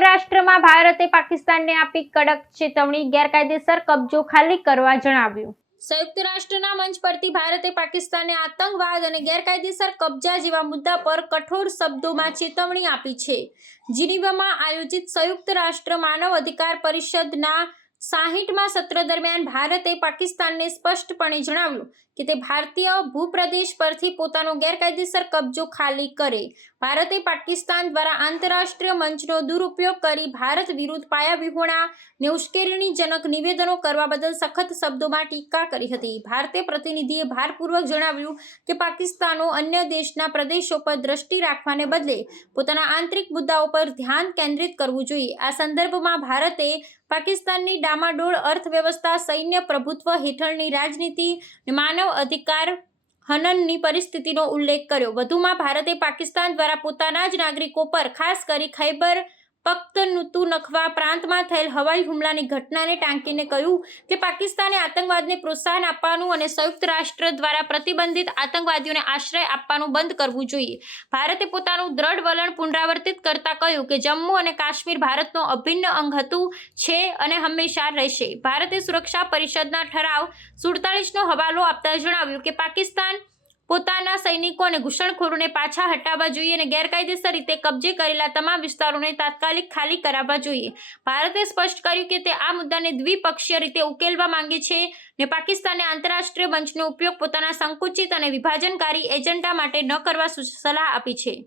સંયુક્ત રાષ્ટ્રમાં ભારતે પાકિસ્તાનને આપી કડક ચેતવણી, ગેરકાયદેસર કબજો ખાલી કરવા જણાવ્યું। સંયુક્ત રાષ્ટ્રના મંચ પરથી ભારતે પાકિસ્તાનને આતંકવાદ અને ગેરકાયદેસર કબજા જેવા મુદ્દા પર કઠોર શબ્દોમાં ચેતવણી આપી છે। જીનીવામાં આયોજિત સંયુક્ત રાષ્ટ્ર માનવ અધિકાર પરિષદના 60મા સત્ર દરમિયાન ભારતે પાકિસ્તાનને સ્પષ્ટપણે જણાવ્યું કે તે ભારતીય ભૂપ્રદેશ પરથી પોતાનો ગેરકાયદેસર કબજો ખાલી કરે। ભારતે પાકિસ્તાન દ્વારા આંતરરાષ્ટ્રીય મંચનો દુરુપયોગ કરી ભારત વિરુદ્ધ પાયાવિહોણા ને ઉશ્કેરણીજનક નિવેદનો કરવા બદલ સખત શબ્દોમાં ટીકા કરી હતી। ભારતીય પ્રતિનિધિએ ભારપૂર્વક જણાવ્યું કે પાકિસ્તાનો અન્ય દેશના પ્રદેશો પર દ્રષ્ટિ રાખવાને બદલે પોતાના આંતરિક મુદ્દાઓ પર ધ્યાન કેન્દ્રિત કરવું જોઈએ। આ સંદર્ભમાં ભારતે પાકિસ્તાનની ડામાડોળ અર્થવ્યવસ્થા, સૈન્ય પ્રભુત્વ હેઠળની રાજનીતિ અને માનવ અધિકાર હનનની પરિસ્થિતિનો ઉલ્લેખ કર્યો। વધુમાં ભારતે પાકિસ્તાન દ્વારા પોતાના જ નાગરિકો પર ખાસ કરી ખૈબર પખ્તૂનખ્વા પ્રાંતમાં થયેલ હવાઈ હુમલાની ઘટનાને ટાંકીને કહ્યું કે પાકિસ્તાને આતંકવાદને પ્રોત્સાહન આપવાનું અને સંયુક્ત રાષ્ટ્ર દ્વારા પ્રતિબંધિત આતંકવાદીઓને આશ્રય આપવાનું બંધ કરવું જોઈએ। ભારતે પોતાનું દ્રઢ વલણ પુનરાવર્તિત કરતા કહ્યું કે જમ્મુ અને કાશ્મીર ભારતનો અભિન્ન અંગ હતું, છે અને હંમેશા રહેશે। ભારતે સુરક્ષા પરિષદના ઠરાવ 47નો હવાલો આપતા જણાવ્યું કે પાકિસ્તાન પોતાના સૈનિકો અને ઘૂસણખોરોને પાછા હટાવવા જોઈએ અને ગેરકાયદેસર રીતે કબજે કરેલા તમામ વિસ્તારોને તાત્કાલિક ખાલી કરાવવા જોઈએ। ભારતે સ્પષ્ટ કર્યું કે તે આ મુદ્દાને દ્વિપક્ષીય રીતે ઉકેલવા માંગે છે ને પાકિસ્તાનને આંતરરાષ્ટ્રીય મંચનો ઉપયોગ પોતાના સંકુચિત અને વિભાજનકારી એજન્ડા માટે ન કરવા સલાહ આપી છે।